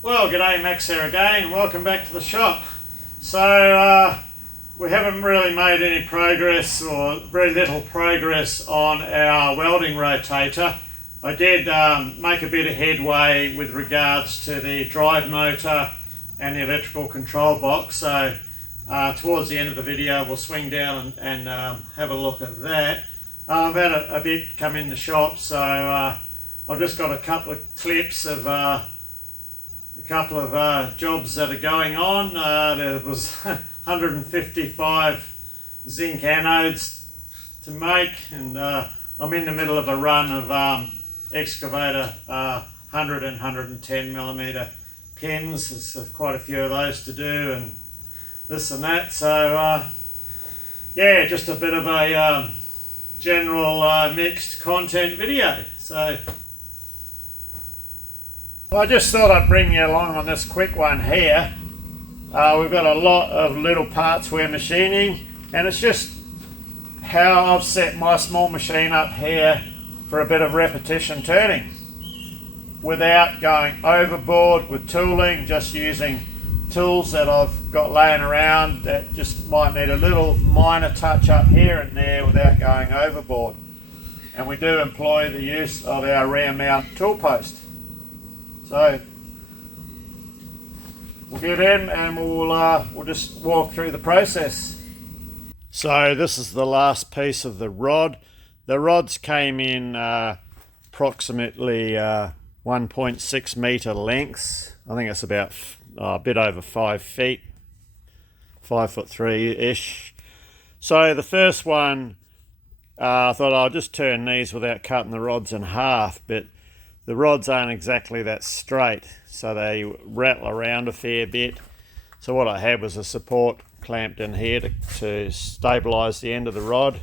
Well, g'day, Max here again, and welcome back to the shop. So, we haven't really made any progress, or very little progress, on our welding rotator. I did make a bit of headway with regards to the drive motor and the electrical control box. So, towards the end of the video, we'll swing down and have a look at that. I've had a bit come in the shop, so I've just got a couple of clips of a couple of jobs that are going on. There was 155 zinc anodes to make, and I'm in the middle of a run of excavator 100 and 110 millimeter pins. There's quite a few of those to do, and this and that. So yeah, just a bit of a general mixed content video. So I just thought I'd bring you along on this quick one here. We've got a lot of little parts we're machining, and it's just how I've set my small machine up here for a bit of repetition turning without going overboard with tooling, just using tools that I've got laying around that just might need a little minor touch up here and there without going overboard. And we do employ the use of our rear mount tool post. So we'll get in and we'll just walk through the process. So this is the last piece of the rod. The rods came in approximately 1.6 meter lengths. I think it's about a bit over 5 feet, 5'3" So the first one, I thought I'll just turn these without cutting the rods in half, but the rods aren't exactly that straight, so they rattle around a fair bit. So what I had was a support clamped in here to stabilise the end of the rod,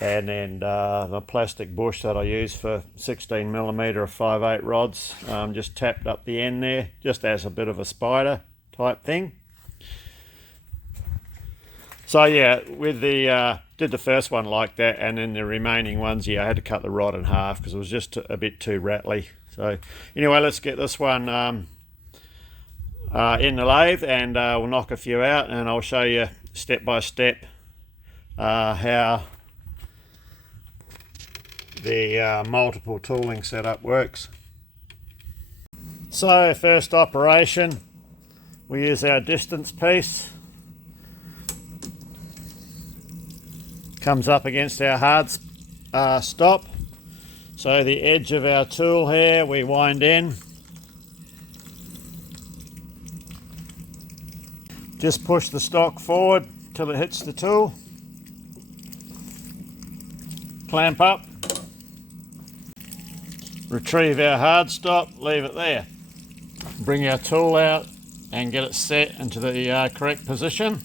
and then the plastic bush that I use for 16 millimeter or 5/8 rods, just tapped up the end there, just as a bit of a spider type thing. So yeah, with the did the first one like that, and then the remaining ones, yeah, I had to cut the rod in half because it was just a bit too rattly. So anyway, let's get this one in the lathe, and we'll knock a few out, and I'll show you step by step how the multiple tooling setup works. So first operation, we use our distance piece. Comes up against our hard stop. So the edge of our tool here, we wind in. Just push the stock forward till it hits the tool. Clamp up. Retrieve our hard stop, leave it there. Bring our tool out and get it set into the correct position,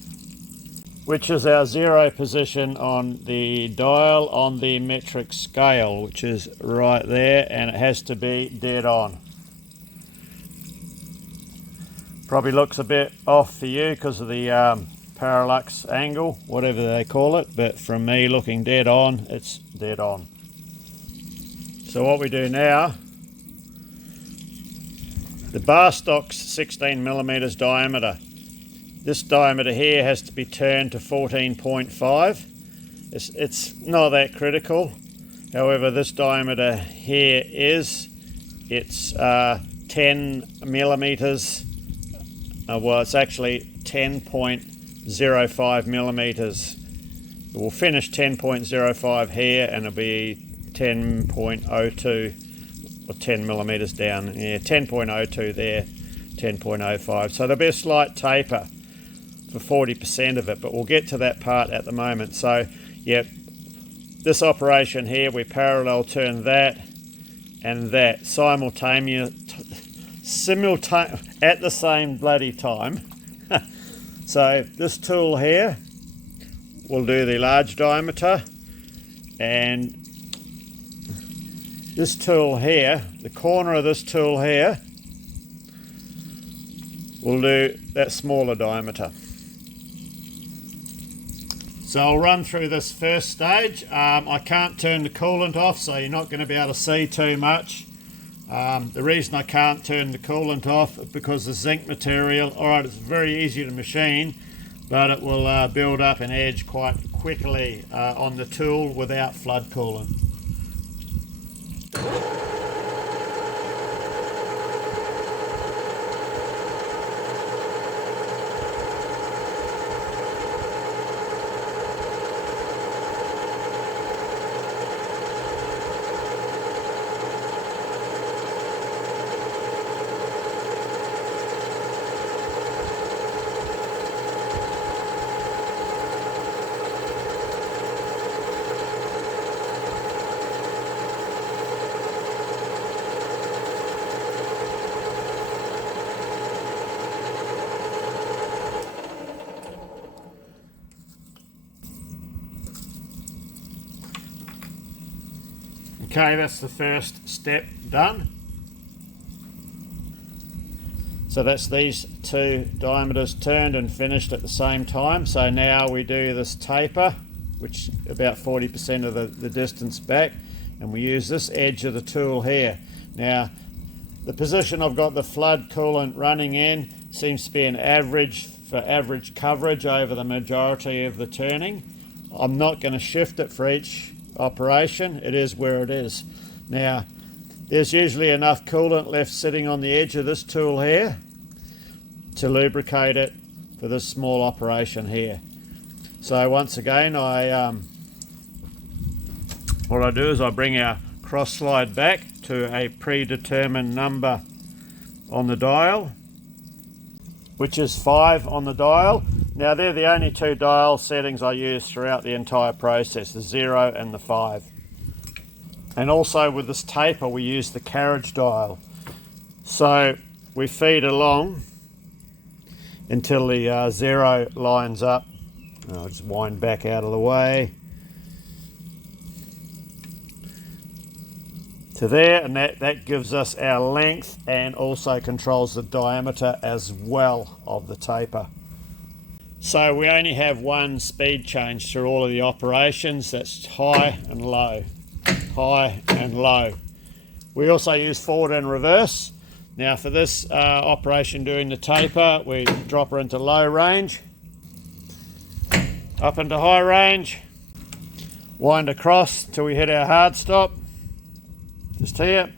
which is our 0 position on the dial on the metric scale, which is right there, and it has to be dead on. Probably looks a bit off for you because of the parallax angle, whatever they call it, but from me looking dead on, it's dead on. So what we do now, the bar stock's 16 millimeters diameter. This diameter here has to be turned to 14.5. It's not that critical. However, this diameter here it's 10 millimeters. Well, it's actually 10.05 millimeters. We'll finish 10.05 here, and it'll be 10.02 or 10 millimeters down. Yeah, 10.02 there, 10.05. So there'll be a slight taper for 40% of it, but we'll get to that part at the moment. So yeah, this operation here, we parallel turn that and that at the same bloody time. So this tool here will do the large diameter, and this tool here, the corner of this tool here, will do that smaller diameter. So I'll run through this first stage. I can't turn the coolant off, so you're not going to be able to see too much. The reason I can't turn the coolant off is because the zinc material, alright, it's very easy to machine, but it will build up an edge quite quickly on the tool without flood coolant. Okay, that's the first step done. So that's these two diameters turned and finished at the same time. So now we do this taper, which about 40% of the distance back, and we use this edge of the tool here. Now, the position I've got the flood coolant running in seems to be an average for average coverage over the majority of the turning. I'm not going to shift it for each operation. It is where it is. Now, there's usually enough coolant left sitting on the edge of this tool here to lubricate it for this small operation here. So once again, what I do is I bring our cross slide back to a predetermined number on the dial, which is 5 on the dial. Now they're the only two dial settings I use throughout the entire process, the 0 and the 5. And also with this taper we use the carriage dial. So we feed along until the 0 lines up. I'll just wind back out of the way to there, and that gives us our length and also controls the diameter as well of the taper. So we only have one speed change through all of the operations. That's high and low, high and low. We also use forward and reverse. Now for this operation doing the taper, we drop her into low range, up into high range, wind across till we hit our hard stop, just here.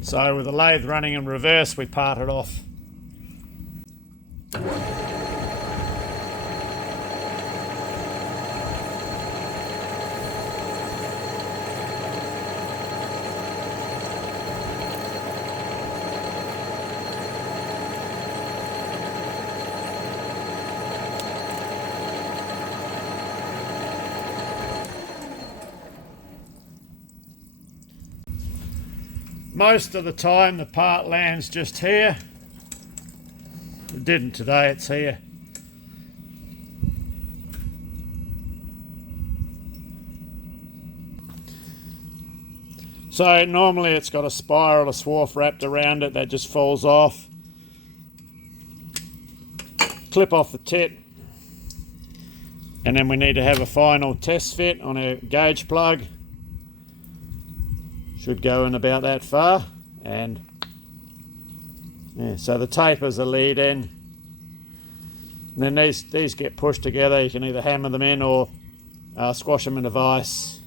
So with the lathe running in reverse, we part it off. Most of the time the part lands just here. It didn't today, it's here. So normally it's got a spiral, a swarf wrapped around it that just falls off. Clip off the tip. And then we need to have a final test fit on our gauge plug. Should go in about that far, and yeah, so the tapers are lead in, and then these get pushed together. You can either hammer them in or squash them in a vise.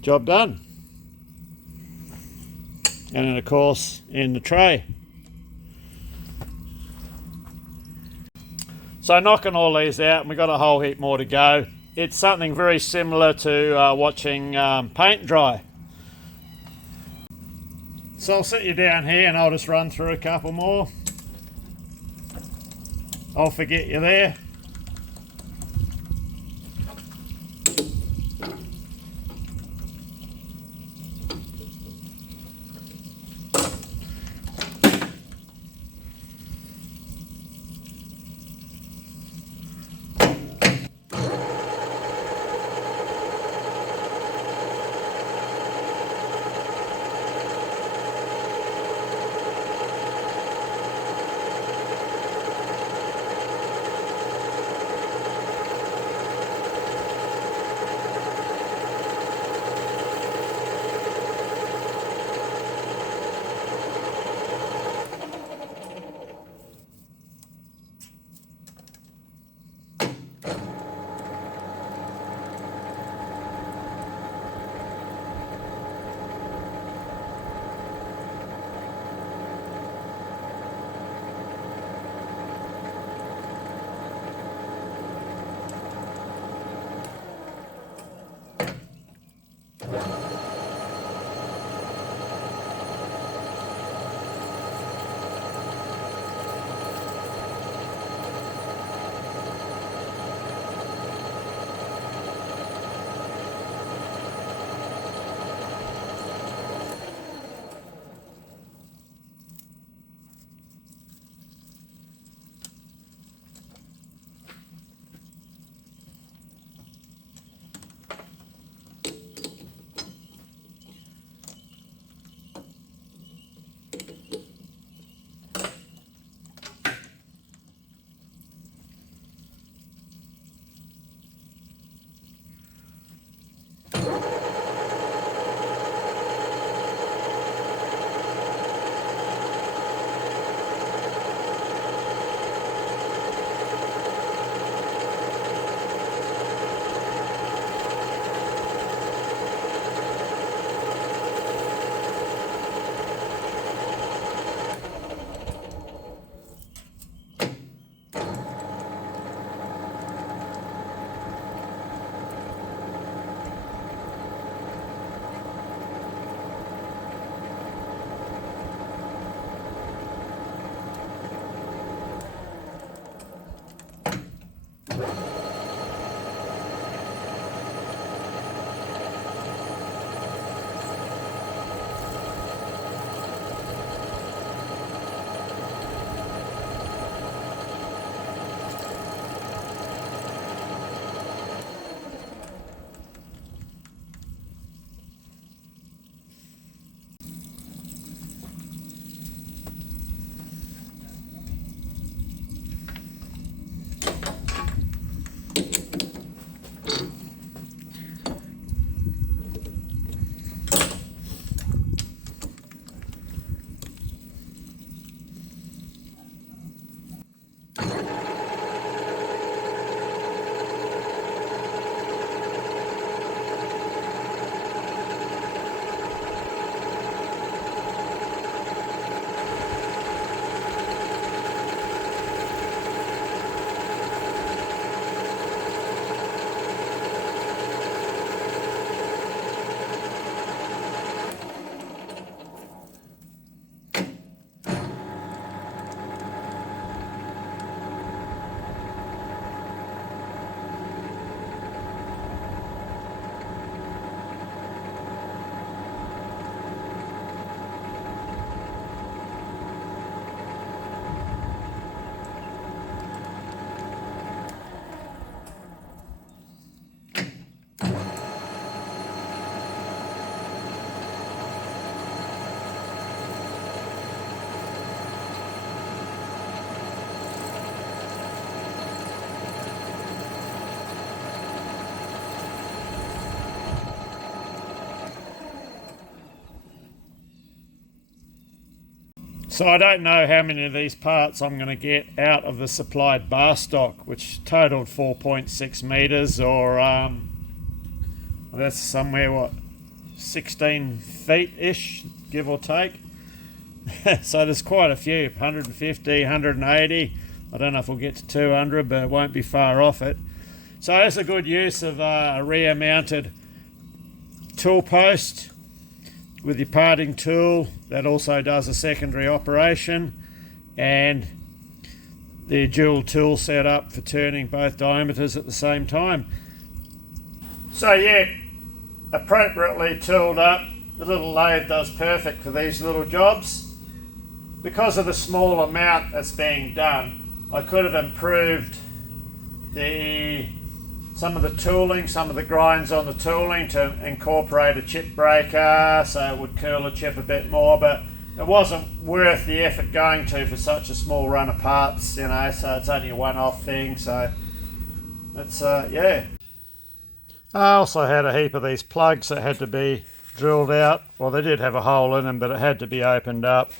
Job done. And then of course in the tray. So knocking all these out, and we've got a whole heap more to go. It's something very similar to watching paint dry. So I'll sit you down here and I'll just run through a couple more. I'll forget you there. So I don't know how many of these parts I'm going to get out of the supplied bar stock, which totaled 4.6 meters, or that's somewhere, what, 16 feet-ish, give or take. So there's quite a few, 150, 180. I don't know if we'll get to 200, but it won't be far off it. So that's a good use of a rear-mounted tool post with your parting tool that also does a secondary operation, and the dual tool setup for turning both diameters at the same time. So yeah, appropriately tooled up, the little lathe does perfect for these little jobs. Because of the small amount that's being done, I could have improved some of the tooling, some of the grinds on the tooling to incorporate a chip breaker so it would curl a chip a bit more, but it wasn't worth the effort going to for such a small run of parts, you know, so it's only a one-off thing, so it's, yeah. I also had a heap of these plugs that had to be drilled out. Well, they did have a hole in them, but it had to be opened up.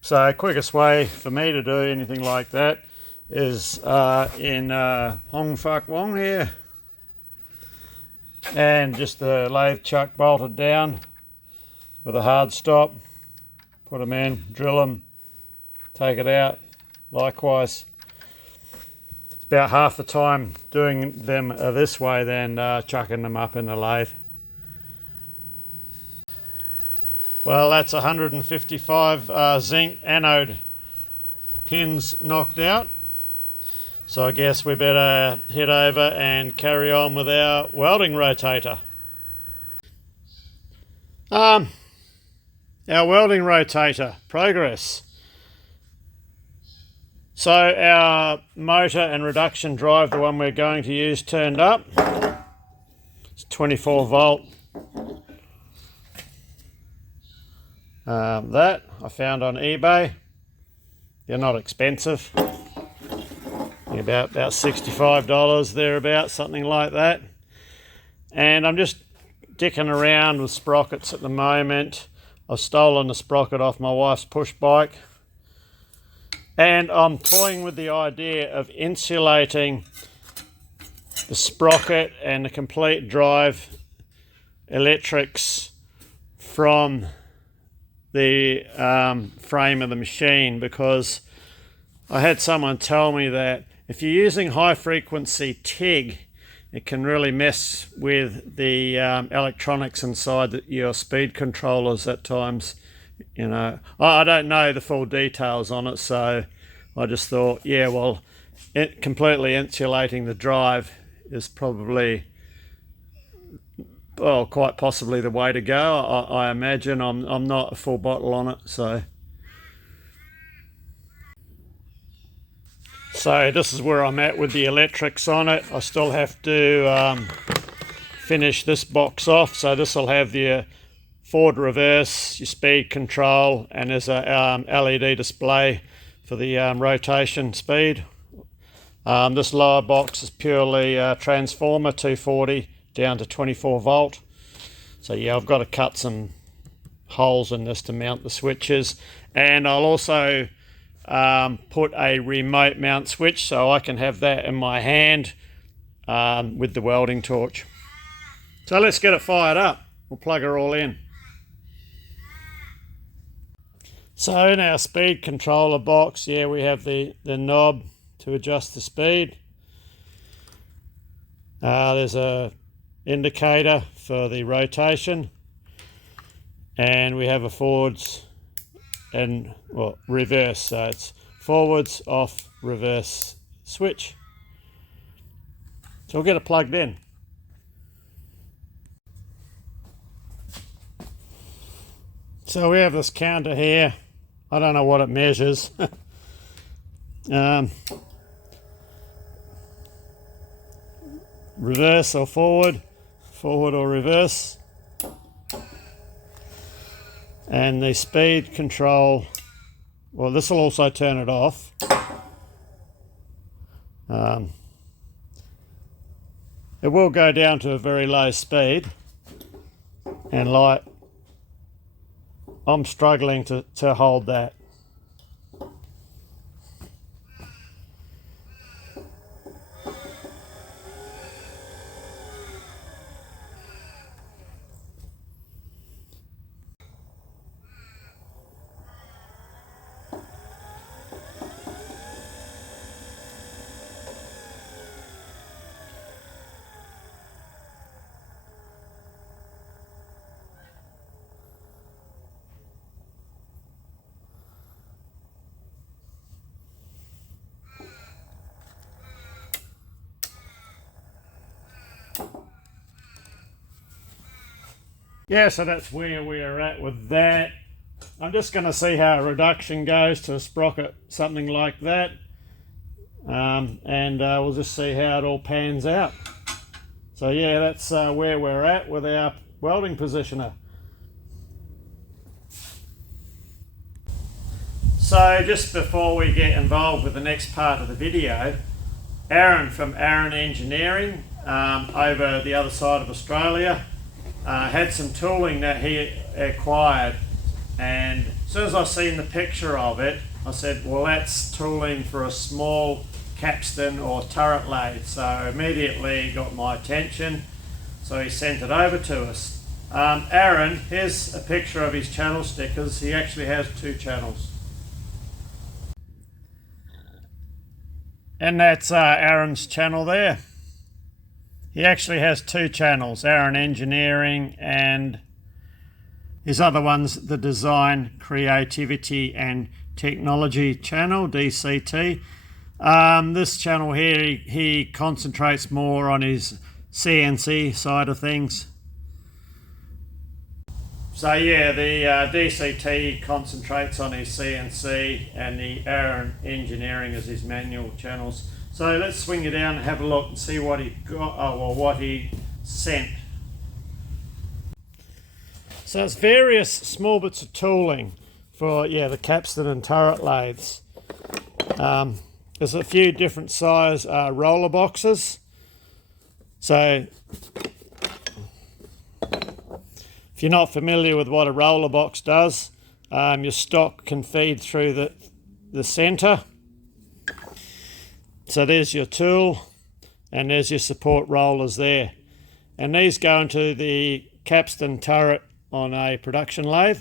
So quickest way for me to do anything like that is in Hong Fak Wong here, and just the lathe chuck bolted down with a hard stop, put them in, drill them, take it out. Likewise, it's about half the time doing them this way than chucking them up in the lathe. Well, that's 155 zinc anode pins knocked out. So I guess we better head over and carry on with our welding rotator. Our welding rotator progress. So our motor and reduction drive, the one we're going to use, turned up. It's 24 volt. That I found on eBay. They're not expensive. About $65 thereabouts, something like that. And I'm just dicking around with sprockets at the moment. I've stolen the sprocket off my wife's push bike, and I'm toying with the idea of insulating the sprocket and the complete drive electrics from the frame of the machine, because I had someone tell me that if you're using high frequency TIG, it can really mess with the electronics inside your speed controllers at times. You know, I don't know the full details on it, so I just thought, yeah, well, completely insulating the drive is probably, well, quite possibly the way to go. I imagine. I'm not a full bottle on it, so. So this is where I'm at with the electrics on it. I still have to finish this box off. So this will have your forward, reverse, your speed control, and there's a LED display for the rotation speed. This lower box is purely transformer, 240 down to 24 volt. So yeah, I've got to cut some holes in this to mount the switches, and I'll also put a remote mount switch so I can have that in my hand with the welding torch. So let's get it fired up. We'll plug her all in. So in our speed controller box, yeah, we have the knob to adjust the speed. There's a indicator for the rotation, and we have a forwards and, well, reverse, so it's forwards, off, reverse switch. So we'll get it plugged in. So we have this counter here. I don't know what it measures. Reverse or forward, forward or reverse. And the speed control, well, this will also turn it off. It will go down to a very low speed, and like, I'm struggling to hold that. Yeah, so that's where we're at with that. I'm just going to see how a reduction goes to a sprocket, something like that. And we'll just see how it all pans out. So yeah, that's where we're at with our welding positioner. So just before we get involved with the next part of the video, Aaron from Aaron Engineering over the other side of Australia had some tooling that he acquired, and as soon as I seen the picture of it, I said, well, that's tooling for a small capstan or turret lathe. So immediately got my attention, so he sent it over to us. Aaron, here's a picture of his channel stickers. He actually has 2 channels. And that's Aaron's channel there. He actually has 2 channels, Aaron Engineering, and his other one's the Design, Creativity and Technology channel, DCT. This channel here, he concentrates more on his CNC side of things. So yeah, the DCT concentrates on his CNC, and the Aaron Engineering is his manual channels. So let's swing you down and have a look and see what he got, or what he sent. So it's various small bits of tooling for the capstan and turret lathes. There's a few different size roller boxes. So if you're not familiar with what a roller box does, your stock can feed through the centre. So there's your tool, and there's your support rollers there. And these go into the capstan turret on a production lathe.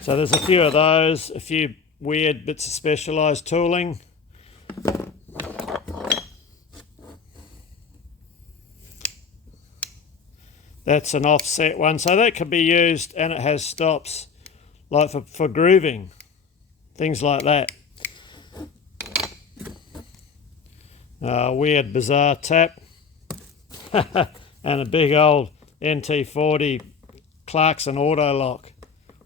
So there's a few of those, a few weird bits of specialised tooling. That's an offset one, so that could be used, and it has stops like for grooving, things like that. Weird bizarre tap and a big old NT40 Clarkson auto lock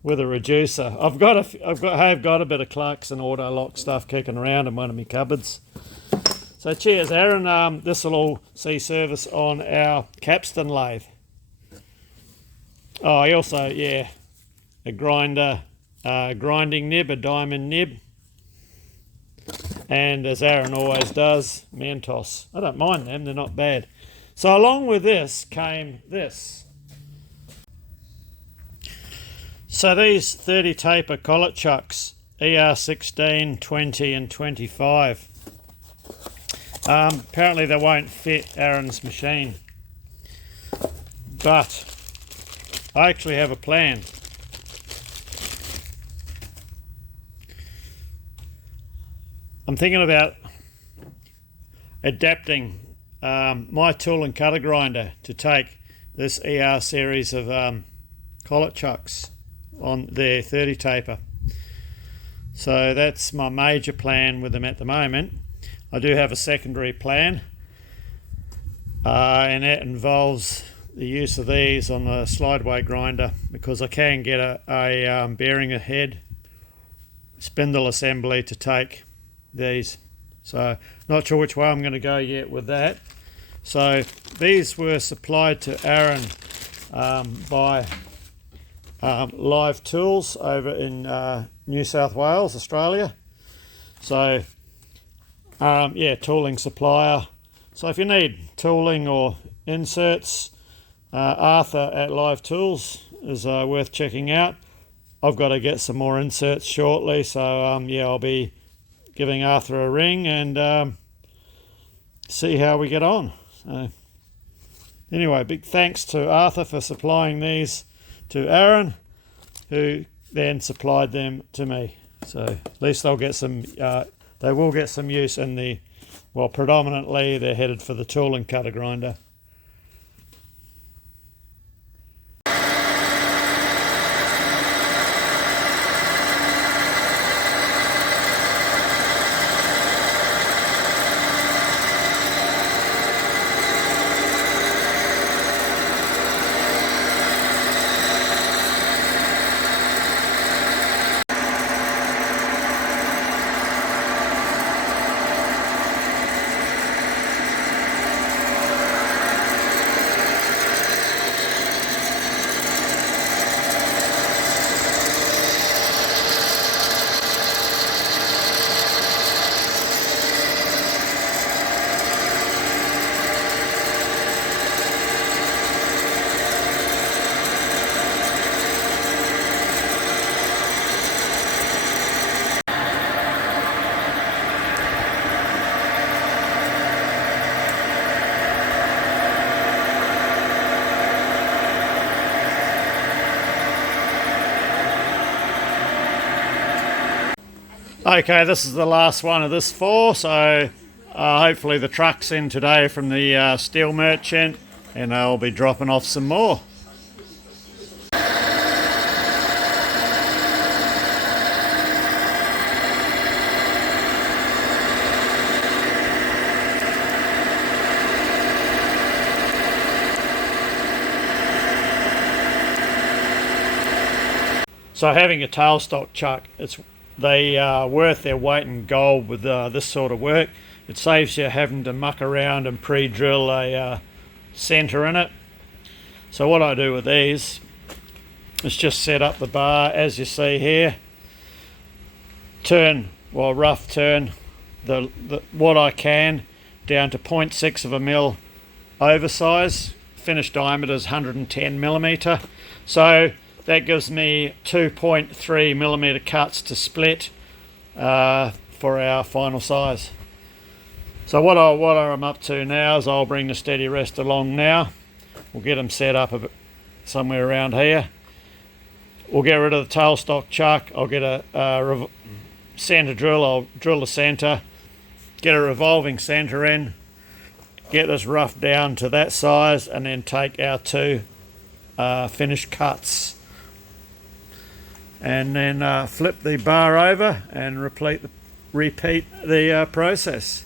with a reducer. I've got a bit of Clarkson auto lock stuff kicking around in one of my cupboards. So cheers, Aaron. This will all see service on our capstan lathe. Oh, I also, a grinder, grinding nib, a diamond nib. And as Aaron always does, Mentos. I don't mind them, they're not bad. So along with this came this. So these 30 taper collet chucks, ER16, 20 and 25. Apparently they won't fit Aaron's machine. But I actually have a plan. I'm thinking about adapting my tool and cutter grinder to take this ER series of collet chucks on their 30 taper. So that's my major plan with them at the moment. I do have a secondary plan, and that involves the use of these on the slideway grinder, because I can get a bearing head spindle assembly to take these. So not sure which way I'm going to go yet with that. So these were supplied to Aaron by Live Tools over in New South Wales, Australia. So tooling supplier. So if you need tooling or inserts, Arthur at Live Tools is worth checking out. I've got to get some more inserts shortly, so I'll be giving Arthur a ring and see how we get on. So anyway, big thanks to Arthur for supplying these to Aaron, who then supplied them to me. So at least they'll get some. They will get some use in the. Well, predominantly they're headed for the tool and cutter grinder. Okay, this is the last one of this four, so hopefully the truck's in today from the steel merchant, and I'll be dropping off some more. So having a tailstock chuck, they are worth their weight in gold with this sort of work. It saves you having to muck around and pre-drill a centre in it. So what I do with these is just set up the bar as you see here. Rough turn what I can down to 0.6 of a mil oversize. Finished diameter is 110 millimetre. So that gives me 2.3 millimetre cuts to split for our final size. So what I'm up to now is I'll bring the steady rest along now. We'll get them set up somewhere around here. We'll get rid of the tailstock chuck. I'll get a centre drill. I'll drill the centre, get a revolving centre in, get this rough down to that size, and then take our two finished cuts. And then flip the bar over and repeat the process.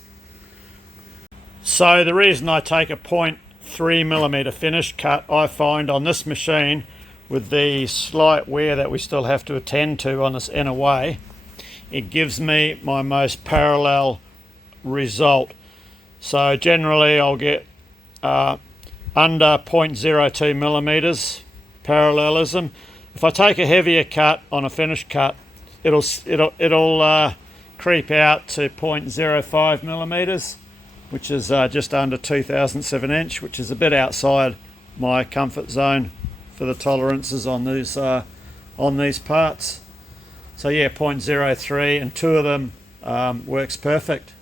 So the reason I take a 0.3 millimetre finished cut, I find on this machine, with the slight wear that we still have to attend to on this inner way, it gives me my most parallel result. So generally I'll get under 0.02 millimetres parallelism. If I take a heavier cut on a finished cut, it'll creep out to 0.05 millimetres, which is just under 2/1000 of an inch, which is a bit outside my comfort zone for the tolerances on these parts. So yeah, 0.03, and two of them works perfect.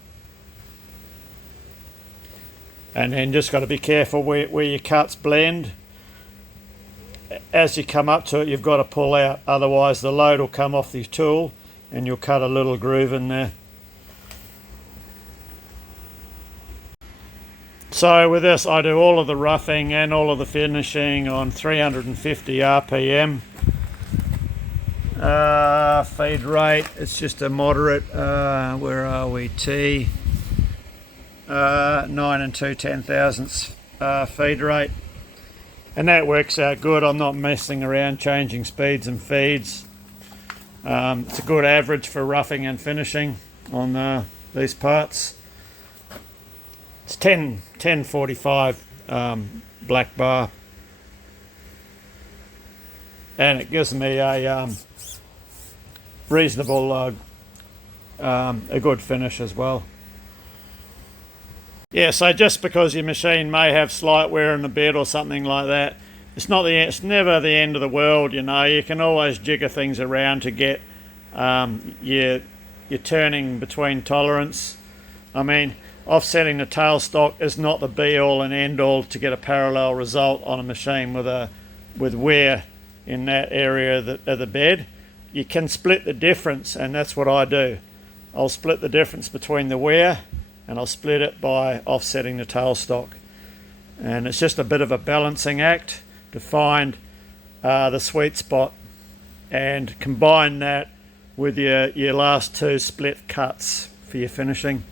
And then just got to be careful where your cuts blend. As you come up to it, you've got to pull out, otherwise the load will come off the tool and you'll cut a little groove in there. So with this, I do all of the roughing and all of the finishing on 350 RPM. Feed rate, it's just a moderate, where are we, T, 9 2/10,000 feed rate. And that works out good. I'm not messing around changing speeds and feeds. It's a good average for roughing and finishing on these parts. It's 1045 black bar, and it gives me a reasonable, a good finish as well. Yeah, so just because your machine may have slight wear in the bed or something like that, it's never the end of the world, you know. You can always jigger things around to get your turning between tolerance. I mean, offsetting the tailstock is not the be-all and end-all to get a parallel result on a machine with wear in that area of the bed. You can split the difference, and that's what I do. I'll split the difference between the wear, and I'll split it by offsetting the tailstock. And it's just a bit of a balancing act to find the sweet spot and combine that with your last two split cuts for your finishing.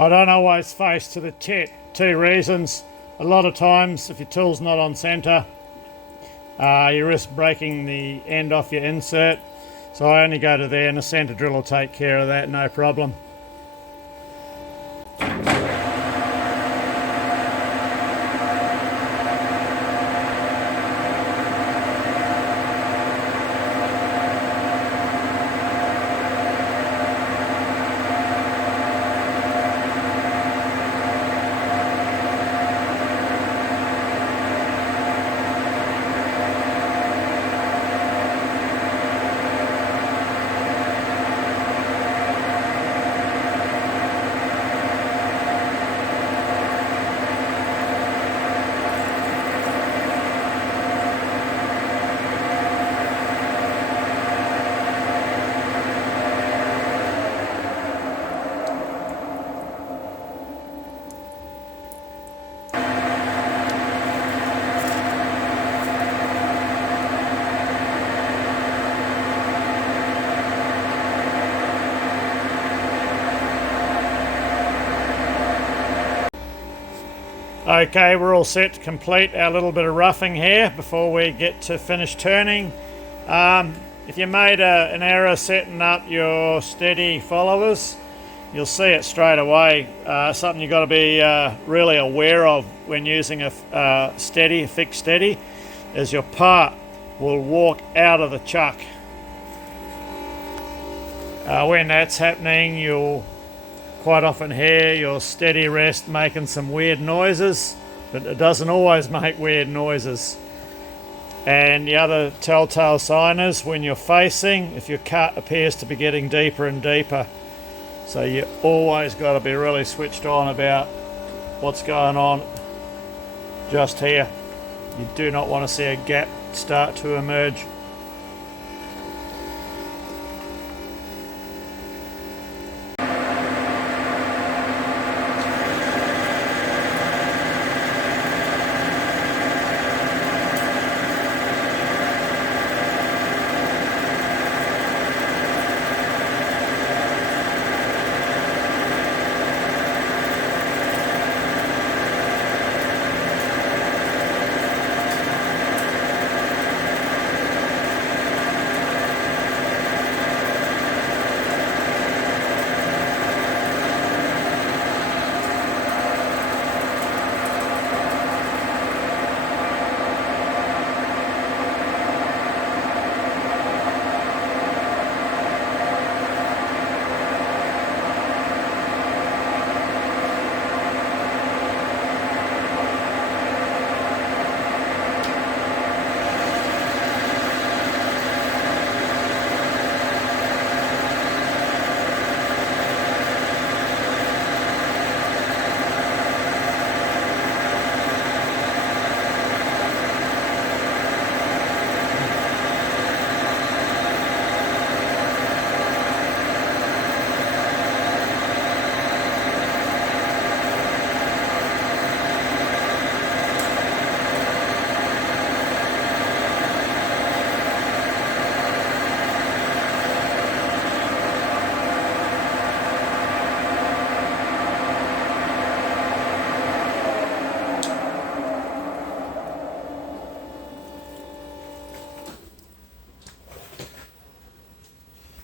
I don't always face to the tip. Two reasons. A lot of times, if your tool's not on centre, you risk breaking the end off your insert. So I only go to there, and the centre drill will take care of that, no problem. Okay, we're all set to complete our little bit of roughing here before we get to finish turning. If you made an error setting up your steady followers, you'll see it straight away. Something you've got to be really aware of when using a fixed steady, is your part will walk out of the chuck. When that's happening, you'll quite often hear your steady rest making some weird noises, but it doesn't always make weird noises. And the other telltale sign is when you're facing, if your cut appears to be getting deeper and deeper. So you always got to be really switched on about what's going on just here. You do not want to see a gap start to emerge.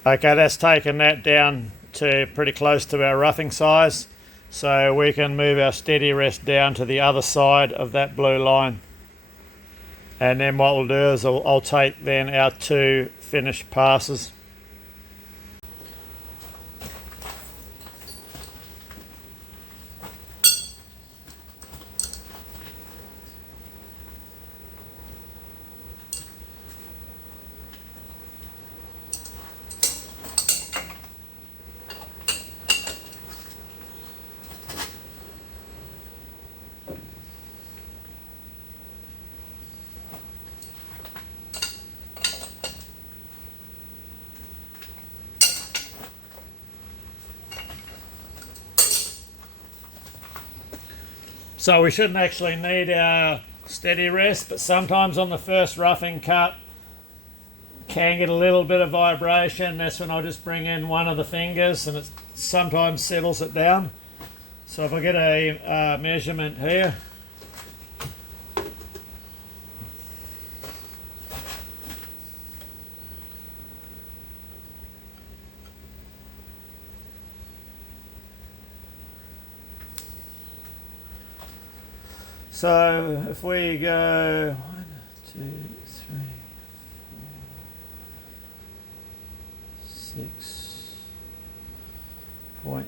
Okay, that's taken that down to pretty close to our roughing size, so we can move our steady rest down to the other side of that blue line. And then what we'll do is I'll take then our 2 finished passes. So we shouldn't actually need our steady rest, but sometimes on the first roughing cut can get a little bit of vibration. That's when I'll just bring in one of the fingers and it sometimes settles it down. So if I get a measurement here, so if we go 1, 2, 3, 4, 6, point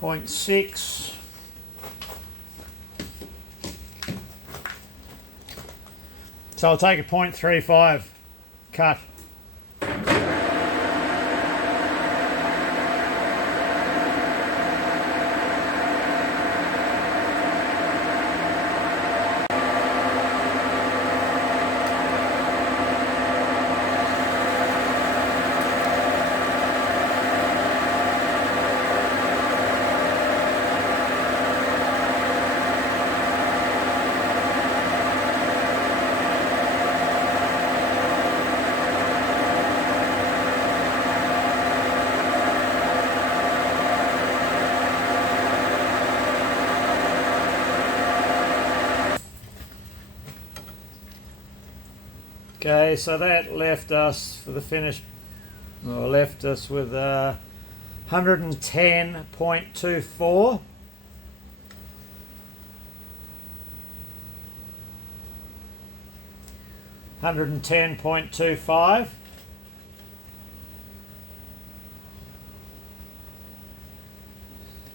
0.6, so I'll take a 0.35 cut. Okay, so that left us for the finish, well, left us with 110.24. 110.25.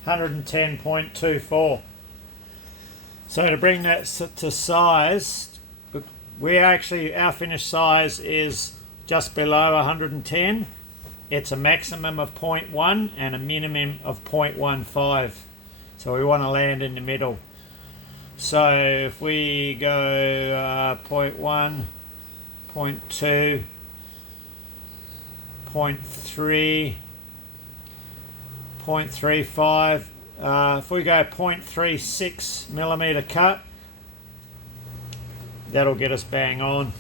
110.24. So to bring that to size, our finished size is just below 110. It's a maximum of 0.1 and a minimum of 0.15. So we want to land in the middle. So if we go 0.1, 0.2, 0.3, 0.35, if we go 0.36 millimeter cut, that'll get us bang on.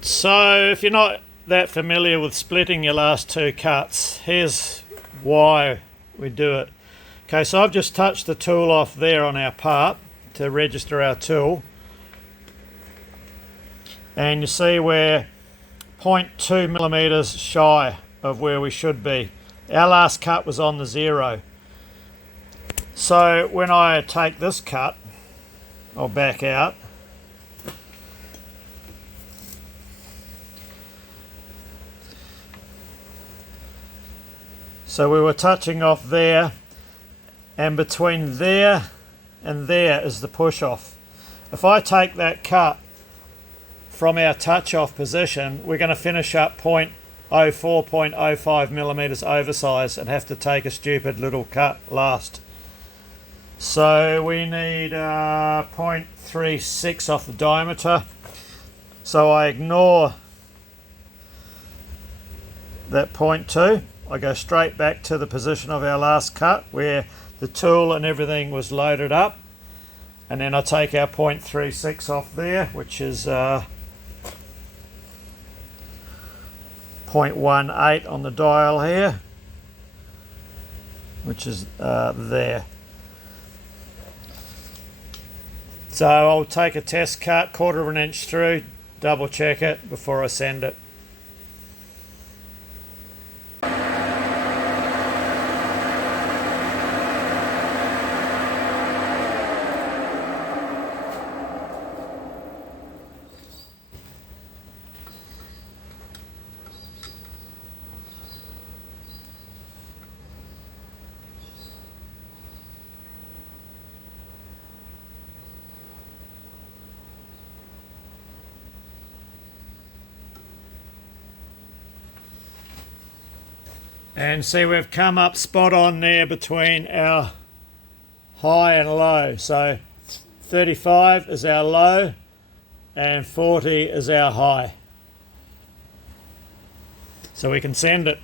So if you're not that familiar with splitting your last two cuts, here's why we do it. Okay, so I've just touched the tool off there on our part to register our tool, and you see we're 0.2 millimeters shy of where we should be. Our last cut was on the 0. So when I take this cut, I'll back out. So we were touching off there, and between there and there is the push off. If I take that cut from our touch off position, we're going to finish up 0.04, 0.05 millimeters oversized and have to take a stupid little cut last. So we need 0.36 off the diameter. So I ignore that 0.2. I go straight back to the position of our last cut where the tool and everything was loaded up, and then I take our 0.36 off there, which is 0.18 on the dial here, which is there. So I'll take a test cut, 1/4 of an inch through, double check it before I send it. And see, we've come up spot on there between our high and low. So 35 is our low and 40 is our high. So we can send it.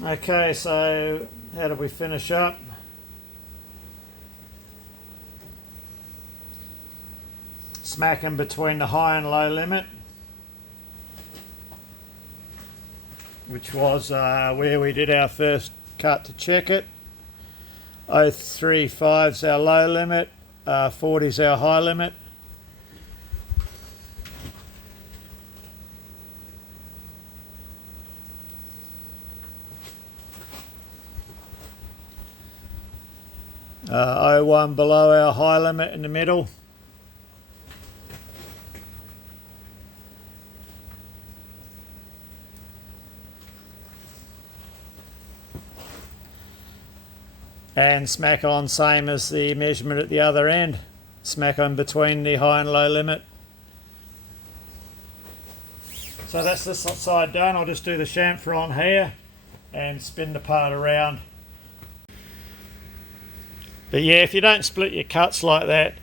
Okay, so how did we finish up? Smack in between the high and low limit, which was where we did our first cut to check it. 0.35 is our low limit, 40 is our high limit. .01 below our high limit in the middle. And smack on same as the measurement at the other end. Smack on between the high and low limit. So that's this side done. I'll just do the chamfer on here. and spin the part around. But yeah, if you don't split your cuts like that,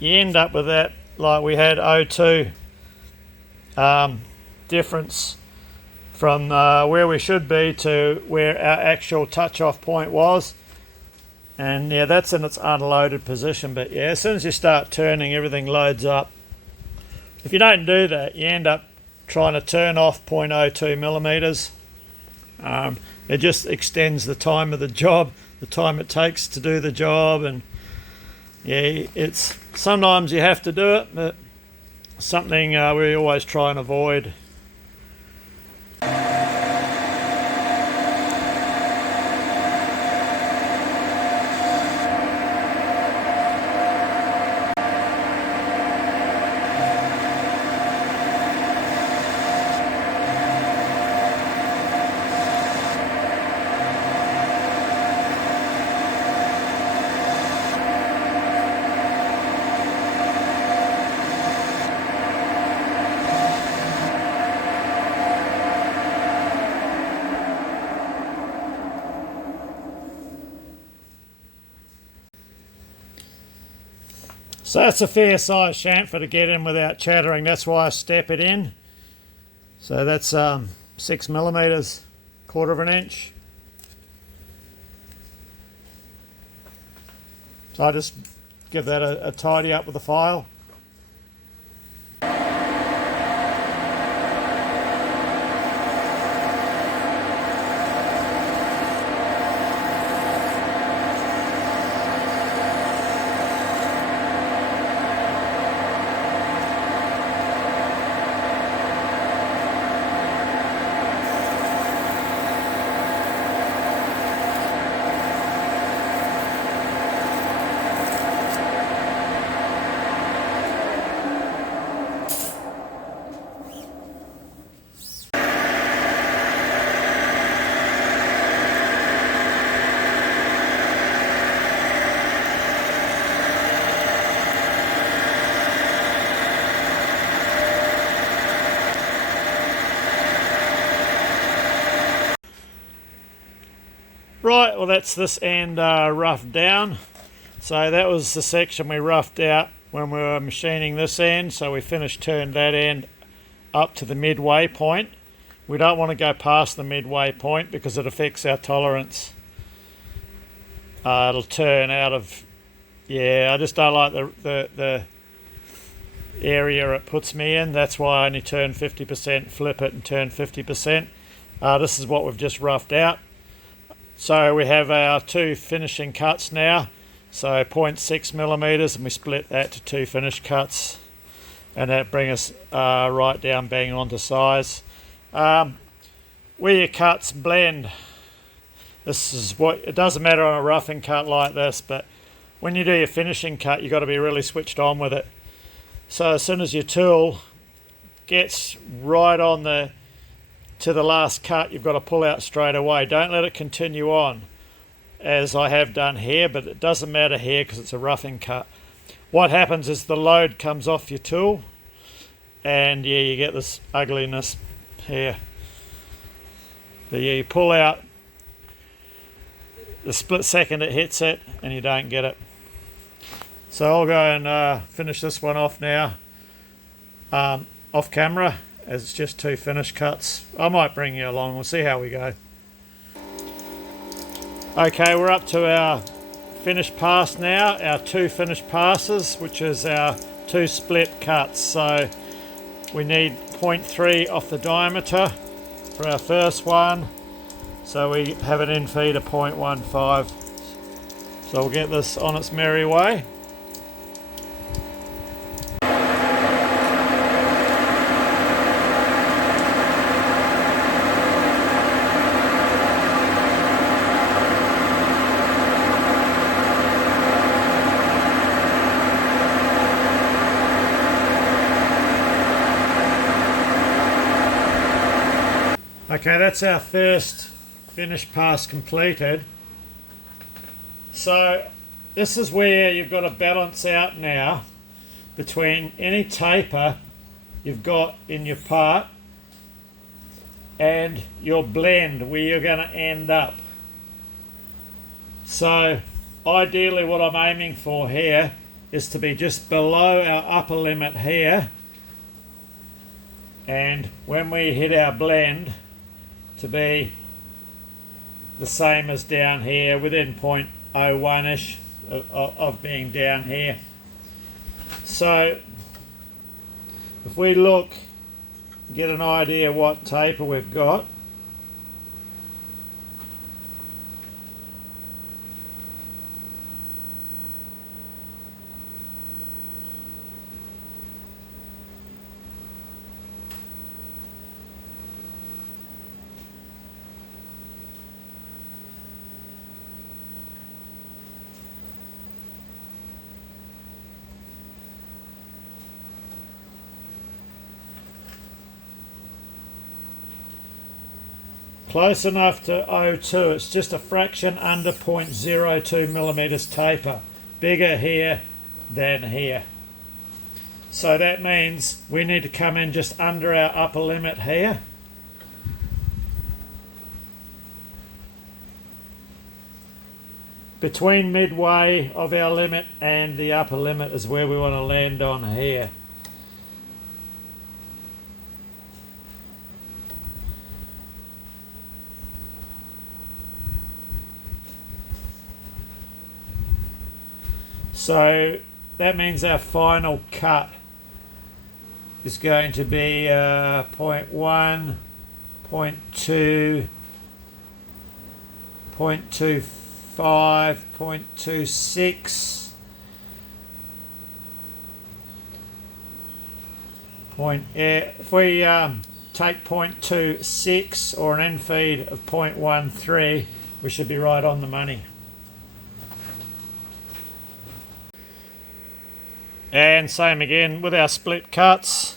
you end up with that, like we had O2 difference from where we should be to where our actual touch-off point was. And yeah, that's in its unloaded position. But yeah, as soon as you start turning, everything loads up. If you don't do that, you end up trying to turn off 0.02 millimeters. It just extends the time of the job, the time it takes to do the job, and yeah, it's sometimes you have to do it, but something we always try and avoid. So that's a fair size chamfer to get in without chattering. That's why I step it in. So that's 6 millimeters, 1/4 of an inch. So I just give that a tidy up with a file. Right, well that's this end roughed down. So that was the section we roughed out when we were machining this end. So we turned that end up to the midway point. We don't want to go past the midway point because it affects our tolerance. It'll turn out of, yeah, I just don't like the area it puts me in. That's why I only turn 50%, flip it and turn 50%. This is what we've just roughed out. So we have our 2 finishing cuts now, so 0.6 millimeters, and we split that to 2 finished cuts, and that brings us right down bang onto size. Where your cuts blend, this is what, it doesn't matter on a roughing cut like this, but when you do your finishing cut, you've got to be really switched on with it. So as soon as your tool gets right on to the last cut, you've got to pull out straight away. Don't let it continue on, as I have done here, but it doesn't matter here because it's a roughing cut. What happens is the load comes off your tool, and yeah, you get this ugliness here. But yeah, you pull out the split second it hits it, and you don't get it. So I'll go and finish this one off now, off camera, as it's just 2 finished cuts. I might bring you along, we'll see how we go. Okay, we're up to our finished pass now, our 2 finished passes, which is our 2 split cuts. So we need 0.3 off the diameter for our first one. So we have an infeed of 0.15. So we'll get this on its merry way. Okay, that's our first finished pass completed. So this is where you've got to balance out now between any taper you've got in your part and your blend where you're going to end up. So ideally what I'm aiming for here is to be just below our upper limit here, and when we hit our blend to be the same as down here, within 0.01ish of being down here. So if we look, get an idea what taper we've got. Close enough to 0.2, it's just a fraction under 0.02 millimeters taper. Bigger here than here. So that means we need to come in just under our upper limit here. Between midway of our limit and the upper limit is where we want to land on here. So that means our final cut is going to be 0.1, 0.2, 0.25, 0.26, if we take 0.26 or an end feed of 0.13, we should be right on the money. And same again with our split cuts.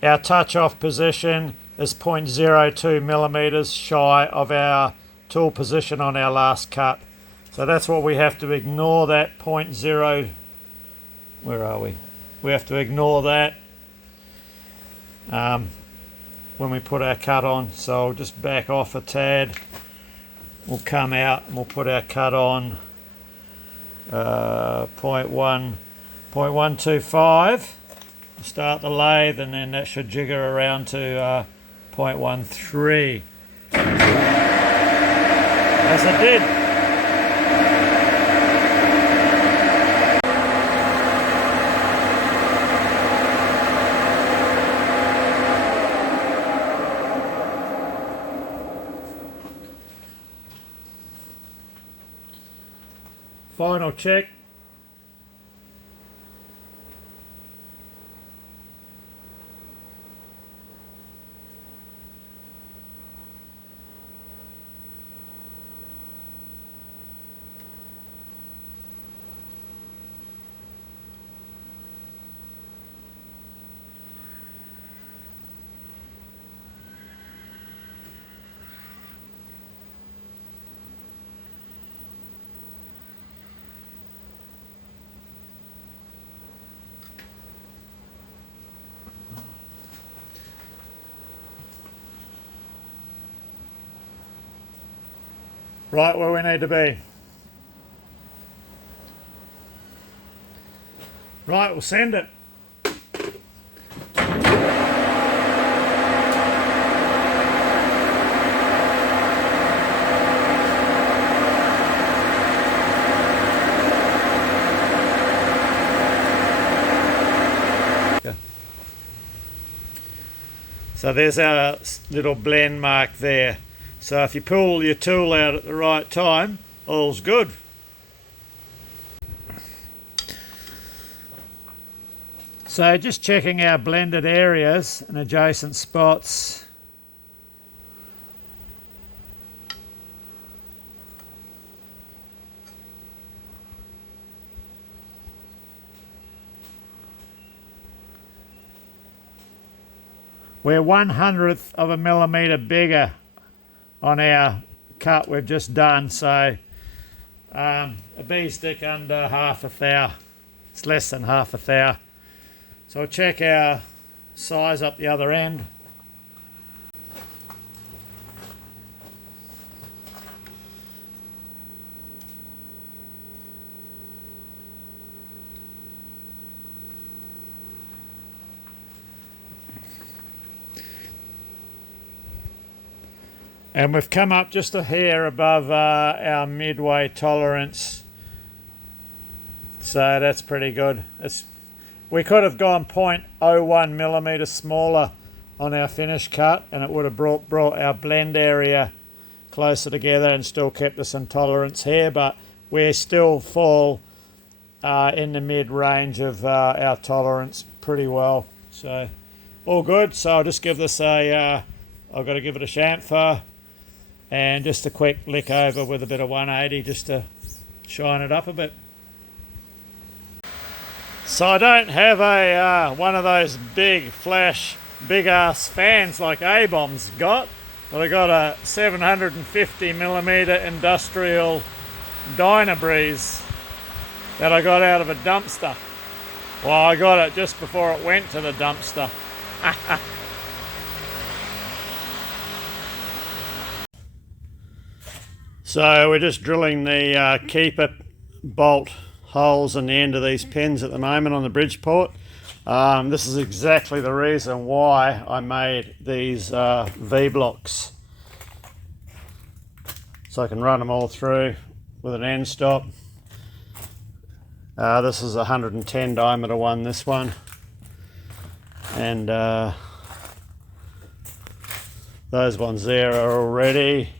Our touch off position is 0.02 millimeters shy of our tool position on our last cut. So that's what we have to ignore, that 0.0. Where are we? We have to ignore that when we put our cut on. So I'll just back off a tad. We'll come out and we'll put our cut on 0.125. Start the lathe, and then that should jigger around to 0.13. As it did. Final check. Right where we need to be. Right, we'll send it. So there's our little blend mark there. So if you pull your tool out at the right time, all's good. So just checking our blended areas and adjacent spots. We're 1/100th of a millimetre bigger on our cut we've just done, so a bee stick under half a thou. It's less than half a thou. So we'll check our size up the other end. And we've come up just a hair above our midway tolerance, so that's pretty good. We could have gone 0.01 millimetre smaller on our finish cut, and it would have brought our blend area closer together and still kept us in tolerance here, but we still fall in the mid-range of our tolerance pretty well. So all good. So I'll just give this I've got to give it a chamfer and just a quick lick over with a bit of 180 just to shine it up a bit. So I don't have a one of those big flash, big ass fans like A-Bomb's got, but I got a 750mm industrial Dynabreeze that I got out of a dumpster. Well, I got it just before it went to the dumpster. So we're just drilling the keeper bolt holes in the end of these pins at the moment on the Bridgeport. This is exactly the reason why I made these V-blocks, so I can run them all through with an end stop. This is a 110 diameter one, this one, and those ones there are already.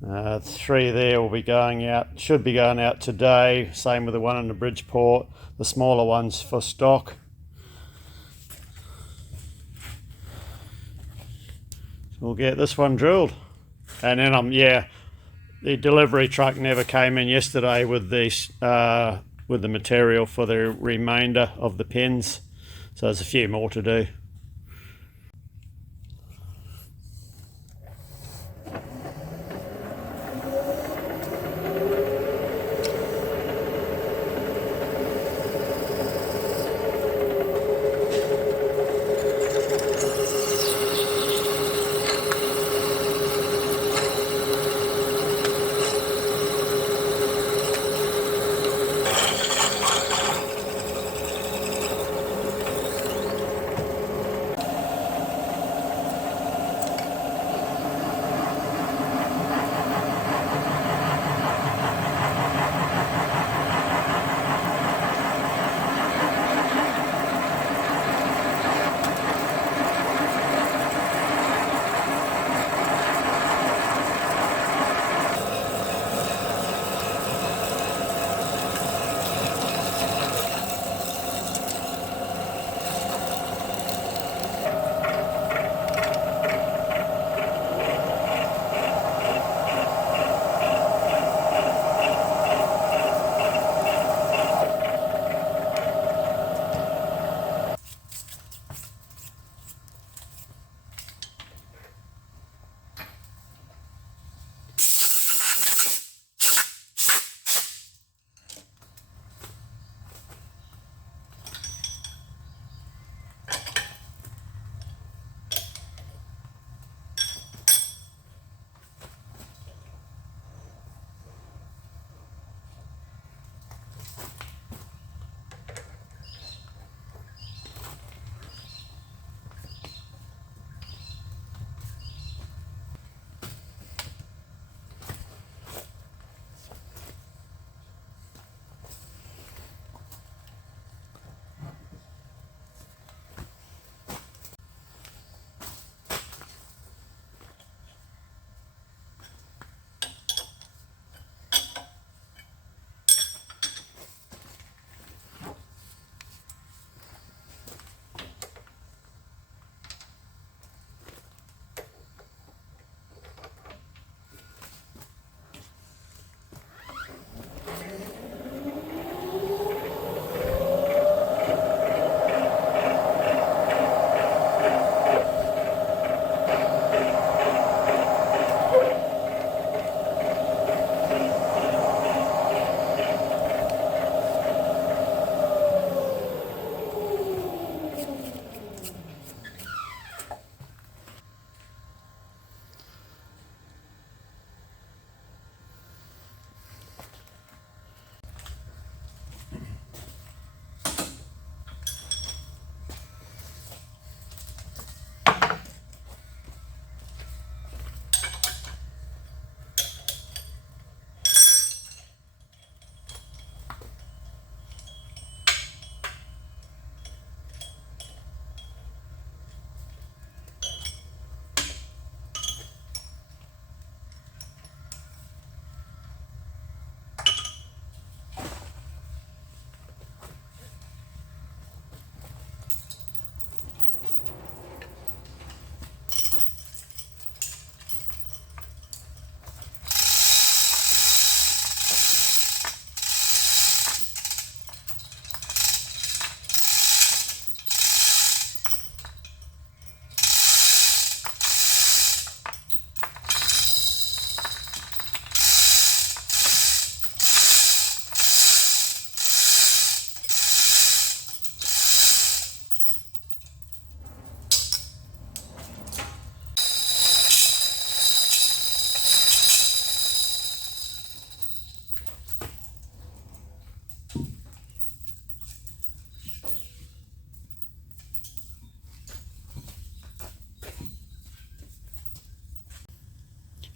3 there will be going out, should be going out today, same with the one in the Bridgeport, the smaller ones for stock. We'll get this one drilled, and then the delivery truck never came in yesterday with the material for the remainder of the pins, so there's a few more to do.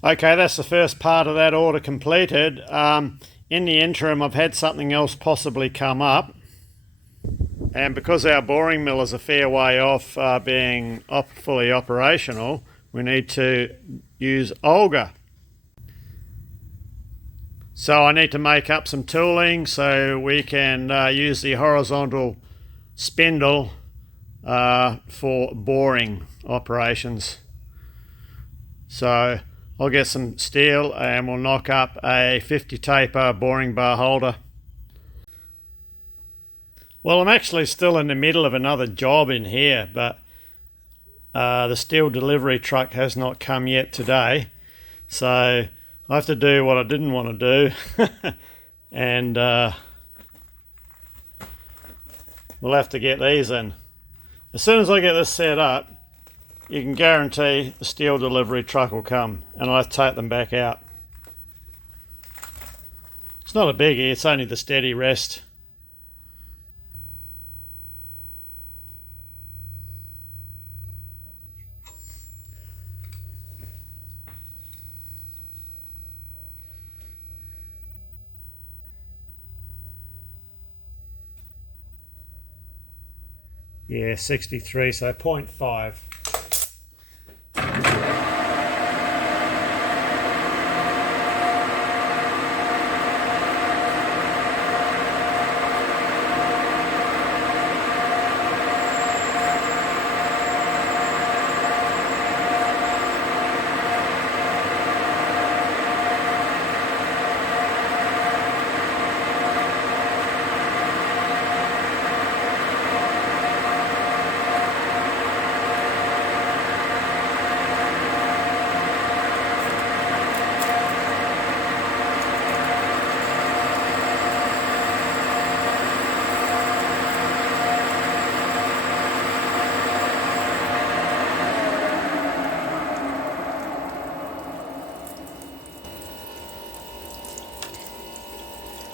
Okay, that's the first part of that order completed. In the interim, I've had something else possibly come up, and because our boring mill is a fair way off being fully operational, we need to use Olga. So I need to make up some tooling so we can use the horizontal spindle for boring operations. So I'll get some steel and we'll knock up a 50 taper boring bar holder. Well, I'm actually still in the middle of another job in here, but the steel delivery truck has not come yet today. So I have to do what I didn't want to do and we'll have to get these in. As soon as I get this set up, you can guarantee the steel delivery truck will come and I'll have to take them back out. It's not a biggie, it's only the steady rest. Yeah, 63, so 0.5.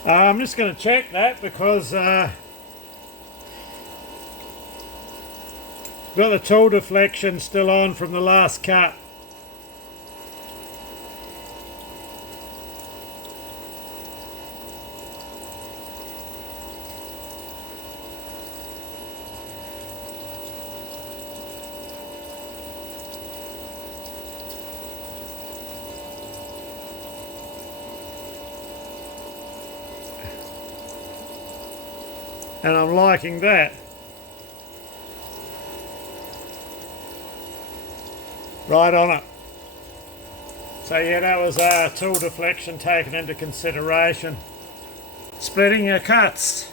I'm just going to check that because got the tool deflection still on from the last cut. And I'm liking that. Right on it. So yeah, that was tool deflection taken into consideration. Splitting your cuts.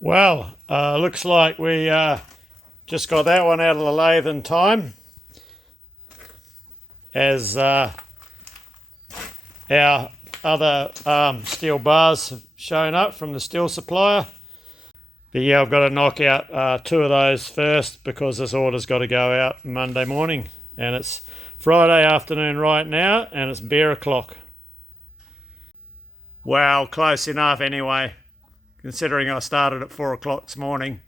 Well, looks like we just got that one out of the lathe in time. As our other steel bars have shown up from the steel supplier. But yeah, I've got to knock out 2 of those first because this order's got to go out Monday morning. And it's Friday afternoon right now and it's beer o'clock. Well, close enough anyway, considering I started at 4 o'clock this morning.